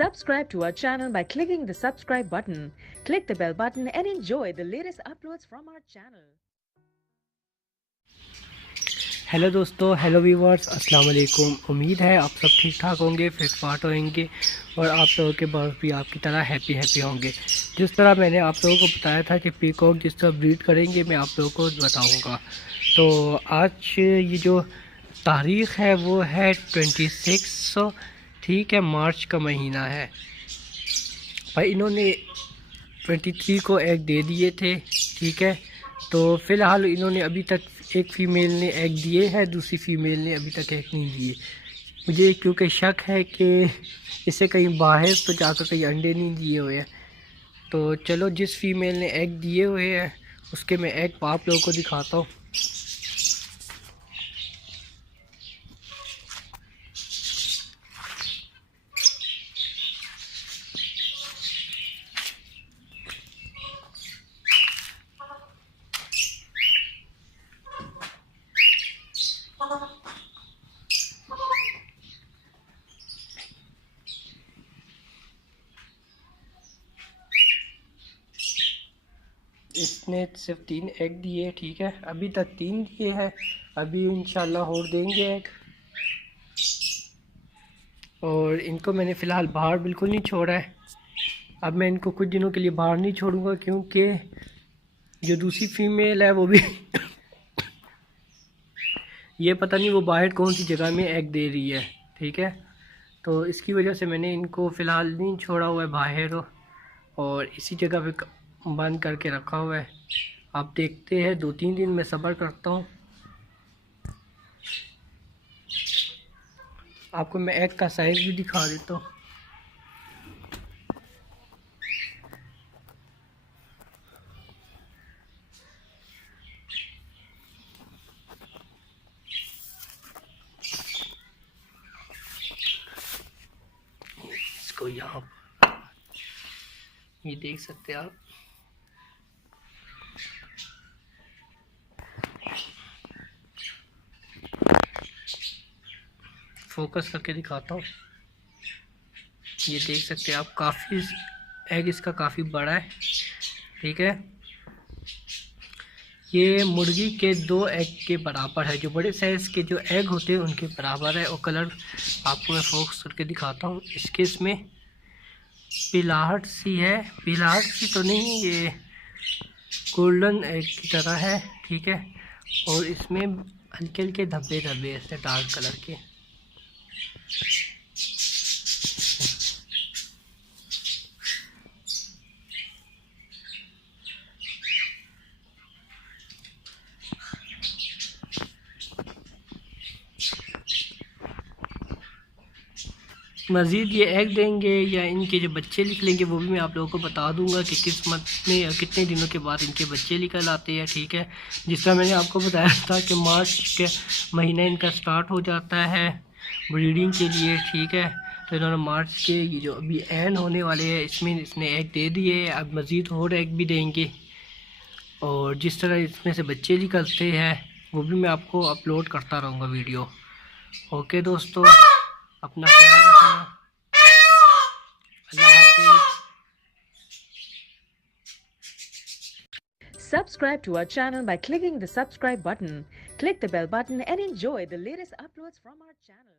Subscribe to our channel by clicking the subscribe button. Click the bell button and enjoy the latest uploads from our channel. Hello दोस्तों, hello viewers, अस्सलाम वालेकुम। उम्मीद है आप सब ठीक ठाक होंगे, फिट फाट होंगे और आप लोगों के बर्ड भी आपकी तरह हैप्पी होंगे। जिस तरह मैंने आप लोगों को बताया था कि पीकॉक जिस तरह ब्रीड करेंगे मैं आप लोगों को बताऊंगा। तो आज ये जो तारीख़ है वो है 26, ठीक है, मार्च का महीना है। भाई इन्होंने 23 को एग दे दिए थे, ठीक है। तो फ़िलहाल इन्होंने अभी तक एक फ़ीमेल ने एग दिए हैं, दूसरी फ़ीमेल ने अभी तक एग नहीं दिए। मुझे क्योंकि शक है कि इससे कहीं बाहर तो जाकर कहीं अंडे नहीं दिए हुए हैं। तो चलो जिस फ़ीमेल ने एग दिए हुए हैं उसके मैं एग आप लोगों को दिखाता हूँ। इसने सिर्फ 3 एग दिए, ठीक है, अभी तक 3 दिए हैं, अभी इंशाल्लाह और देंगे एग। और इनको मैंने फ़िलहाल बाहर बिल्कुल नहीं छोड़ा है। अब मैं इनको कुछ दिनों के लिए बाहर नहीं छोड़ूंगा क्योंकि जो दूसरी फीमेल है वो भी ये पता नहीं वो बाहर कौन सी जगह में एग दे रही है, ठीक है। तो इसकी वजह से मैंने इनको फ़िलहाल नहीं छोड़ा हुआ है बाहर और इसी जगह पे बंद करके रखा हुआ है। आप देखते हैं 2-3 दिन मैं सब्र करता हूँ। आपको मैं एग का साइज़ भी दिखा देता हूँ। इसको यहाँ ये देख सकते हैं आप। फोकस करके दिखाता हूँ, ये देख सकते हैं आप। काफ़ी एग इसका काफ़ी बड़ा है, ठीक है। ये मुर्गी के 2 एग के बराबर है, जो बड़े साइज़ के जो एग होते हैं उनके बराबर है। और कलर आपको मैं फोकस करके दिखाता हूँ। इसके इसमें पिलाहट सी है, पिलाहट सी तो नहीं, ये गोल्डन एग की तरह है, ठीक है। और इसमें हल्के हल्के धब्बे धब्बे ऐसे डार्क कलर के। मज़ीद ये एग देंगे या इनके जो बच्चे निकलेंगे वो भी मैं आप लोगों को बता दूंगा कि किस मंथ में या कितने दिनों के बाद इनके बच्चे निकल आते हैं, ठीक है। जिस तरह मैंने आपको बताया था कि मार्च के महीने इनका स्टार्ट हो जाता है ब्रीडिंग के लिए, ठीक है। तो इन्होंने मार्च के ये जो अभी एंड होने वाले हैं इसमें इसने एग दे दिए, अब मज़ीद और एग भी देंगे। और जिस तरह इसमें से बच्चे निकलते हैं वो भी मैं आपको अपलोड करता रहूँगा वीडियो। ओके दोस्तों, अपना ख्याल रखना। अल्लाह हाफिज़। Subscribe to our channel by clicking the subscribe button. Click the bell button and enjoy the latest uploads from our channel.